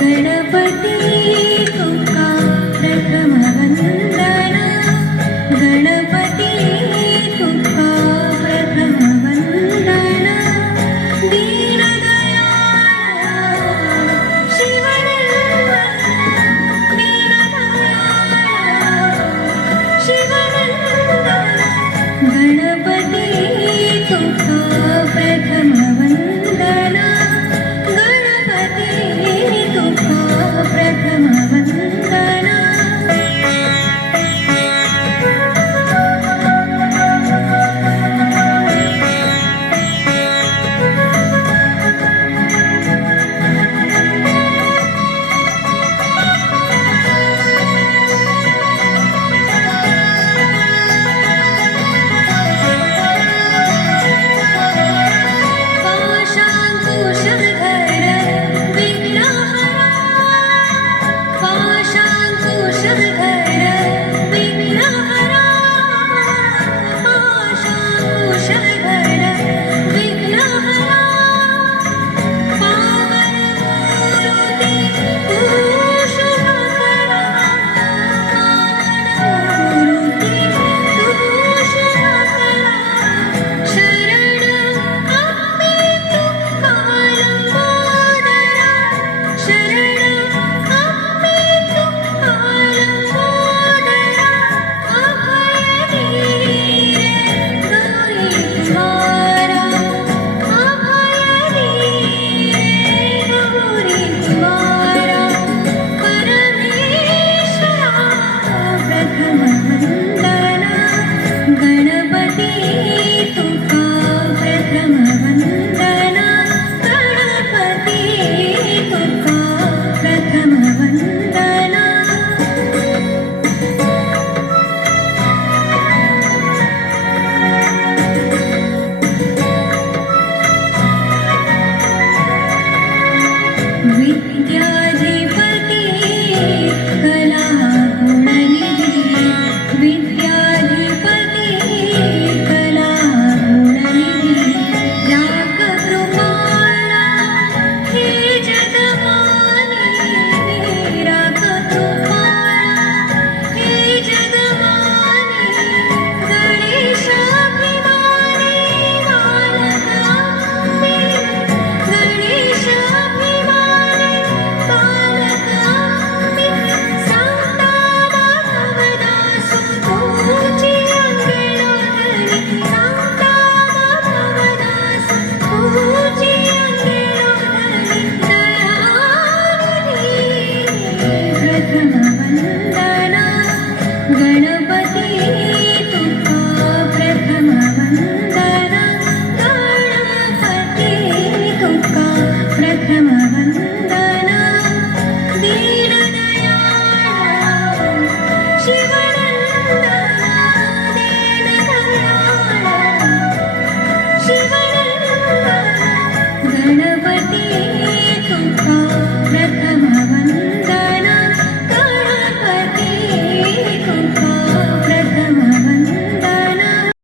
गणपती तुका प्रथम वंदना, गणपती तुका प्रथम वंदना, दीनदयाळ शिवनंदन, दीनदयाळ शिवनंदन, गणपती तुका प्रथम वंदना, गणपती तुका प्रथम वंदना. पाशांकुशधर विघ्नहरा, पाशांकुशधर विघ्नहरा, पाशांकुशधर विघ्नहरा, पावनमूर्ती तू शुभकरा, पावनमूर्ती तू शुभकरा, शरण आम्ही तुका लंबोदरा, शरण आम्ही तुका लंबोदरा, अभय नीरे गौरी तुम्हारा, अभय नीरे गौरी तुम्हारा, परमेश्वरा प्रथम वंदना, गणपती तुका प्रथम वंदना, गणपती तुका प्रथम वंदना. विद्याधिपती कला गुणनिधी, विद्याधिपती कला गुणनिधी, राख कृपाळा हे जगमानी, राख कृपाळा हे जगमानी, गणेश अभिमानी बालकांबे, गणेश अभिमानी बालकांबे, सांता माधवदास तुझी अंगणा धरी, सांता माधवदास तुझी अंगणा धरी, दयानिधी प्रथम वंदना, गणपती तुका प्रथम वंदना, गणपती तुका प्रथम वंदना.